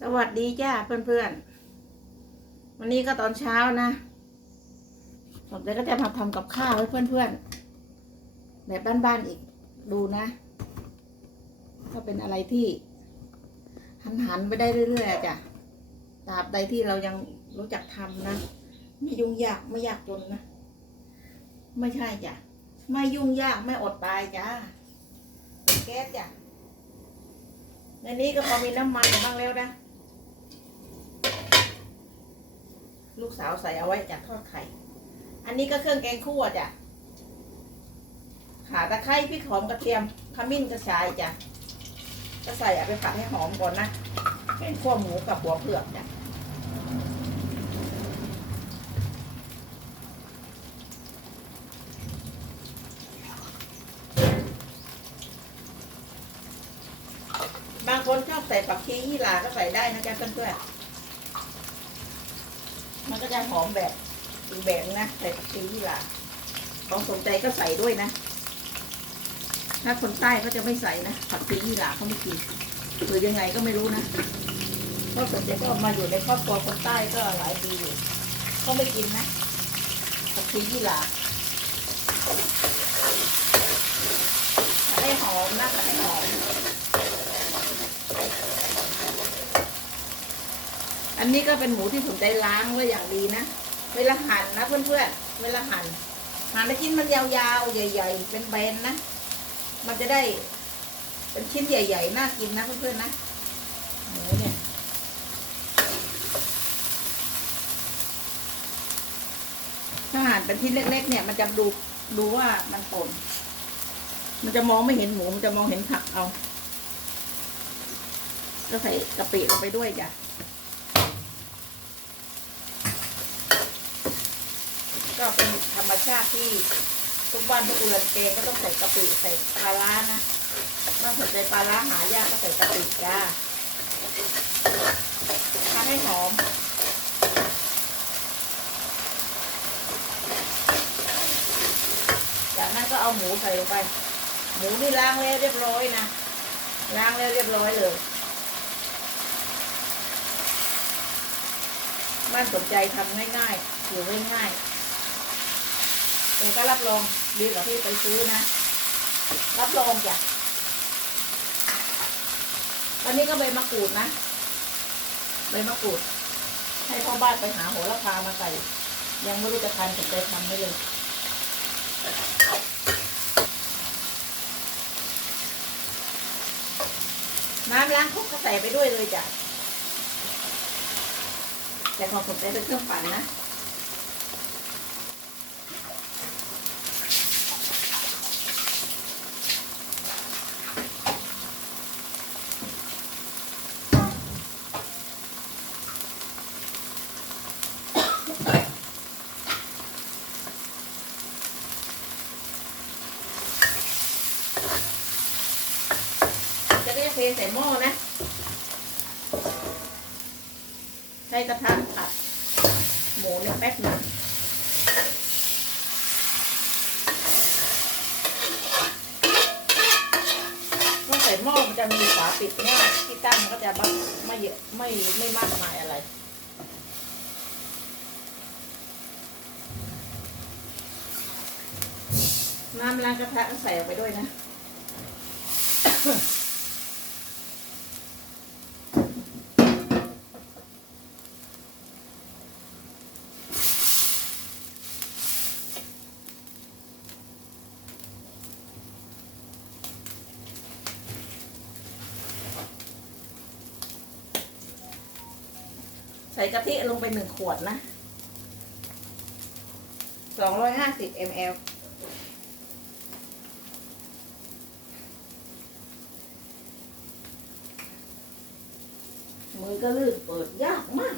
สวัสดีจ้าเพื่อนๆ วันนี้ก็ตอนเช้านะผมจะก็จะมาทำกับข้าวให้เพื่อนๆแบบบ้านๆอีกดูนะก็เป็นอะไรที่หันๆไปได้เรื่อยๆจ้ะตราบใดที่เรายังรู้จักทำนะ ไม่ยุ่งยากไม่ยากจนนะ ไม่ใช่จ้ะไม่ยุ่งยากไม่อดตายจ้าแก๊สจ้ะในนี้ก็พอมีน้ำมันบ้างแล้วนะ ลูกสาวใส่เอาไว้จากทอดไข่ อันนี้ก็เครื่องแกงคั่วจ้ะขาตะไคร้พริกหอมกระเทียมขมิ้นกระชายจ้ะก็ใส่เอาไปผัดให้หอมก่อนนะ เป็นขั้วหมูกับหัวเผือกจ้ะบางคนชอบใส่ปักชียี่หร่าก็ใส่ได้นะจ๊ะเพื่อนๆมัน ก็จะหอมแบบอีกแบบนะใส่ผักชียี่หร่าของสนใจก็ใส่ด้วยนะ ถ้าคนใต้เขาจะไม่ใส่นะผักชียี่หร่าเขาไม่กินหรือยังไงก็ไม่รู้นะเพราะสนใจก็มาอยู่ในครอบครัวคนใต้ก็หลายปีอยู่เขาไม่กินนะผักชียี่หร่าให้หอมนะให้หอม อันนี้ก็เป็นหมูที่ผมใจล้างไว้อย่างดีนะ เวลาหั่นนะเพื่อนๆ เวลาหั่นหั่นแล้วชิ้นมันยาวๆ ใหญ่ๆ เป็นแบนนะ มันจะได้เป็นชิ้นใหญ่ๆ น่ากินนะเพื่อนๆนะ หมูเนี่ยถ้าหั่นเป็นชิ้นเล็กๆ เนี่ย มันจะดูดูว่ามันป่นมันจะมองไม่เห็นหมู มันจะมองเห็นผักเอา ก็ใส่กะปิลงไปด้วยจ้ะ ก็เป็นธรรมชาติที่ทุกบ้านทุกเรือนเกงก็ต้องใส่กะปิใส่ปลาร้านะถ้าสนใจปลาร้าหายากก็ใส่กะปิจ้าทำให้หอมจากนั้นก็เอาหมูใส่ลงไป หมูนี่ล้างแล้วเรียบร้อยนะล้างแล้วเรียบร้อยเลยบ้านสนใจทำง่ายๆอยู่ง่ายๆ แต่ก็รับรองดีกว่าที่ไปซื้อนะ รับรองจ้ะวันนี้ก็ใบมะกรูดนะใบมะกรูด ให้พ่อบ้านไปหาโหระพามาใส่ยังไม่รู้จะทันสนใจทำไม่เลยน้ำล้างคุกก็ใส่ไปด้วยเลยจ้ะแต่ของผมใช้เป็นเครื่องปั่นนะ เทใส่หม้อนะ ใช้กระทะผัดหมูนี่แป๊บหนึงต้อใส่หม้อมันจะมีฝาปิดง่ายที่ตั้งมันก็จะไม่ไม่เยอะไม่ไม่มากมายอะไรน้ำล้างกระทะใส่ออกไปด้วยนะ ส่กะทิลงไปหนึ่งขวดนะสองร้อยห้าสิบมลมือก็ลื่นเปิดยากมาก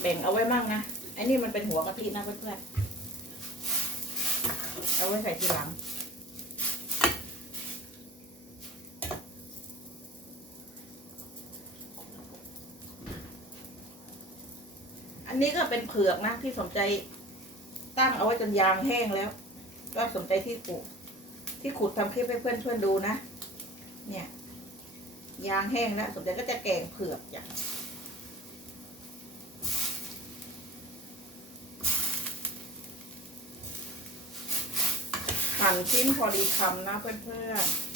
แบ่งเอาไว้มั่งนะไอ้นี่มันเป็นหัวกะทินะเพื่อนๆ เอาไว้ใส่ทีหลัง อันนี้ก็เป็นเผือกนะที่สนใจตั้งเอาไว้จนยางแห้งแล้ว ก็สนใจที่ปลูกที่ขุดทำคลิปให้เพื่อนเพื่อนดูนะ เนี่ย ยางแห้งแล้วสนใจก็จะแกงเผือกจ้ะหั่ นชิ้นพอดีคำนะเพื่อนๆ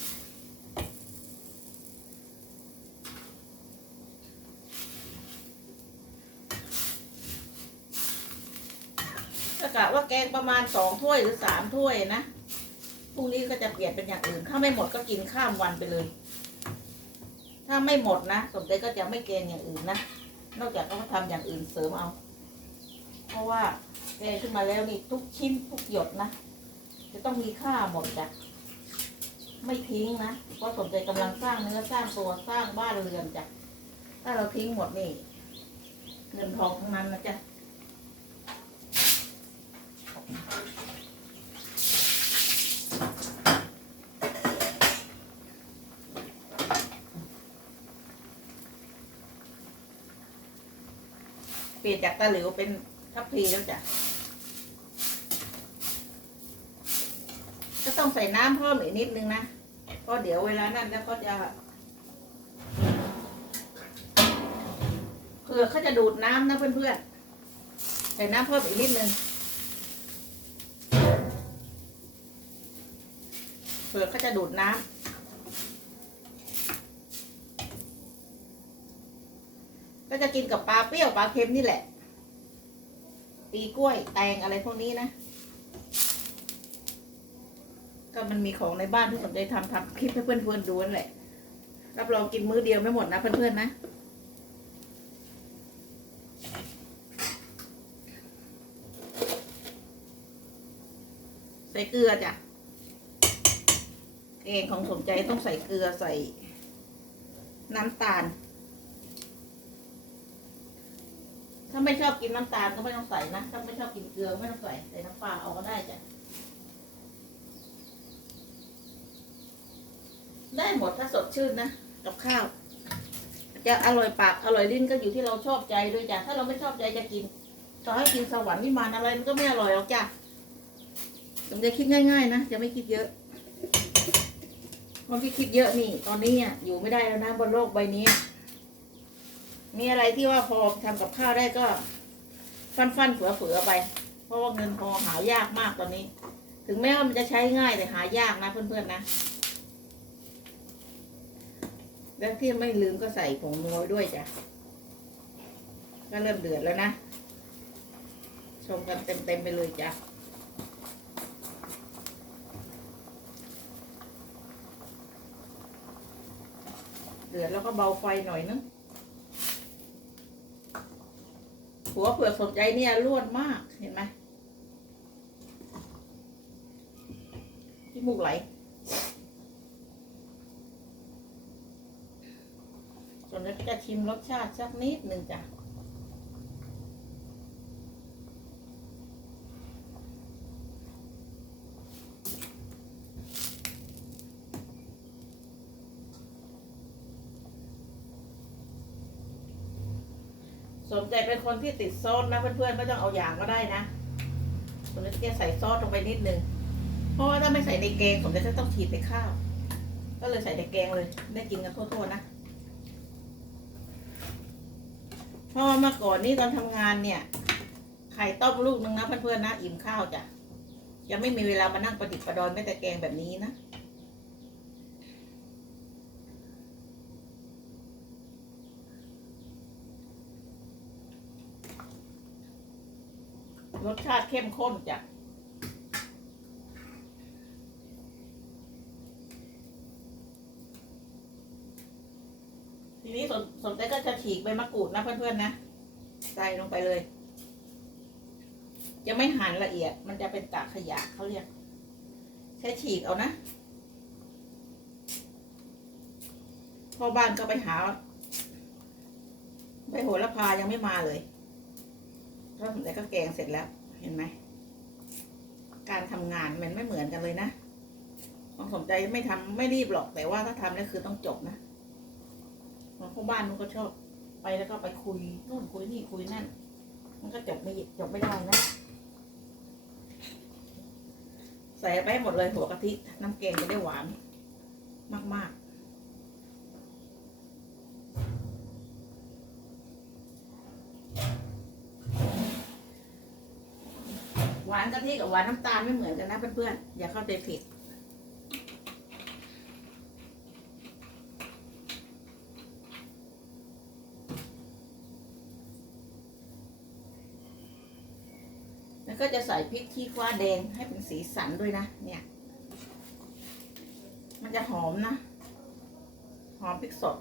ก็กะว่าแกงประมาณสองถ้วยหรือสามถ้วยนะ พรุ่งนี้ก็จะเปลี่ยนเป็นอย่างอื่น ถ้าไม่หมดก็กินข้ามวันไปเลย ถ้าไม่หมดนะสมเด็จก็จะไม่แกงอย่างอื่นนะ นอกจากก็มาทำอย่างอื่นเสริมเอา เพราะว่าแกงขึ้นมาแล้วนี่ทุกชิ้นทุกหยดนะ จะต้องมีค่าหมดจ้ะไม่ทิ้งนะเพราะสมเด็จกำลังสร้างเนื้อสร้างตัวสร้างบ้านเรือนจ้ะถ้าเราทิ้งหมดนี่เงินทองทั้งนั้นนะจ๊ะเปลี่ยนจากตะหลิวเป็นทัพพีแล้วจ้ะ ต้องใส่น้ำเพิ่มอีกนิดนึงนะเพราะเดี๋ยวเวลานั้นแล้วก็จะเผื่อเขาจะดูดน้ำนะเพื่อนๆใส่น้ำเพิ่มอีกนิดนึงเผื่อเขาจะดูดน้ำก็จะกินกับปลาเปรี้ยวปลาเค็มนี่แหละ ปีกล้วยแตงอะไรพวกนี้นะ ก็มันมีของในบ้านที่สนใจทำทำคลิปให้เพื่อนๆดูนั่นแหละ รับรองกินมื้อเดียวไม่หมดนะเพื่อนๆนะใส่เกลือจ้ะแกงของสมใจต้องใส่เกลือใส่น้ำตาล ถ้าไม่ชอบกินน้ำตาลก็ไม่ต้องใส่นะ ถ้าไม่ชอบกินเกลือไม่ต้องใส่ใส่น้ำปลาเอาก็ได้จ้ะ ได้หมดถ้าสดชื่นนะกับข้าว จะอร่อยปากอร่อยลิ้นก็อยู่ที่เราชอบใจด้วยจ้ะถ้าเราไม่ชอบใจจะกินต่อให้กินสวรรค์วิมานอะไรมันก็ไม่อร่อยหรอกจ้ะผมจะคิดง่าย ๆ นะจะไม่คิดเยอะเพราะที่คิดเยอะนี่ ตอนนี้อะอยู่ไม่ได้แล้วนะบนโลกใบนี้มีอะไรที่ว่าพอทำกับข้าวได้ก็ ฟันฟันๆเฟือเฟือๆไป เพราะว่าเงินพอหายากมากตอนนี้ ถึงแม้ว่ามันจะใช้ง่ายแต่หายากนะเพื่อนๆนะ แล้วที่ไม่ลืมก็ใส่ผงนัวด้วยจ้ะ ก็เริ่มเดือดแล้วนะ ชมกันเต็มๆไปเลยจ้ะเดือดแล้วก็เบาไฟหน่อยนึงหัวเผือกสนใจเนี่ยรวดมากเห็นไหมที่มูกไหล ส่วนนี้จะ ชิมรสชาติสักนิดหนึ่งจ้ะสนใจเป็นคนที่ติดซอสนะเพื่อนๆไม่ต้องเอาอย่างก็ได้นะส่วนนี้จะใส่ซอสลงไปนิดนึง เพราะว่าถ้าไม่ใส่ในแกงผมจะต้องฉีดในข้าว ก็เลยใส่ในแกงเลย ได้กินกันทั่วๆนะ เพ ราะว่าเมื่อก่อนนี่ตอนทำงานเนี่ย ไข่ต้มลูกนึงนะเพื่อนๆนะอิ่มข้าวจ้ะยังไม่มีเวลามานั่งประดิษฐ์ประดอยแม้แต่แกงแบบนี้นะรสชาติเข้มข้นจ้ะ ทีนี้สนสนใจก็จะฉีกใบมะกรูดนะเพื่อนๆนะใส่ลงไปเลย จะไม่หั่นละเอียด มันจะเป็นกากขยะเขาเรียก ใช้ฉีกเอานะพ่อบ้านก็ไปหาใบโหระพายังไม่มาเลยแล้วแต่ก็แกงเสร็จแล้ว เห็นไหม การทำงานมันไม่เหมือนกันเลยนะของสมใจไม่ทำไม่รีบหรอกแต่ว่าถ้าทำนี่คือต้องจบนะ ของพ่อบ้านมันก็ชอบไปแล้วก็ไปคุยนู่นคุยนี่คุยนั่น มันก็จบไม่จบไม่ได้นะ ใส่ไปให้หมดเลยหัวกะทิน้ำแกงจะได้หวาน มากๆหวานกะทิกับหวานน้ำตาลไม่เหมือนกันนะเพื่อนๆอย่าเข้าใจผิด แล้วก็จะใส่พริกขี้ฟ้าแดงให้เป็นสีสันด้วยนะ เนี่ย มันจะหอมนะ หอมพริกสด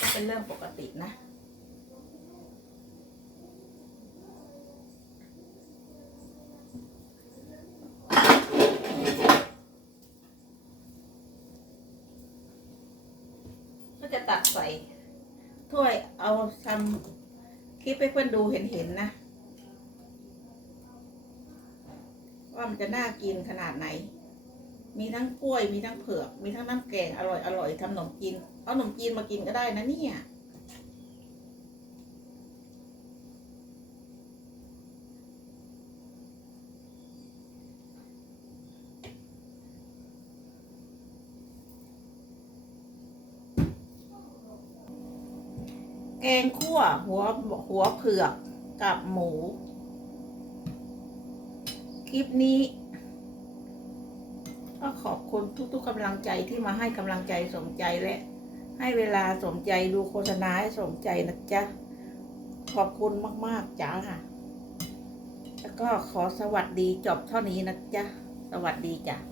ก็เป็นเรื่องปกตินะก็จะตักใส่ ถ้วยเอาทำคลิปให้เพื่อนดูเห็นๆนะ ว่ามันจะน่ากินขนาดไหน มีทั้งกล้วยมีทั้งเผือก มีทั้งน้ำแกงอร่อยอร่อยทำขนมจีนเอาขนมจีนมากินก็ได้นะเนี่ย งคั่วหัวหัวเผือกกับหมู คลิปนี้ ก็ขอบคุณทุกๆกำลังใจที่มาให้กำลังใจสมใจและ ให้เวลาสมใจดูโฆษณาให้สมใจนะจ๊ะ ขอบคุณมากๆจ้าค่ะ แล้วก็ขอสวัสดีจบเท่านี้นะจ๊ะ สวัสดีจ้ะ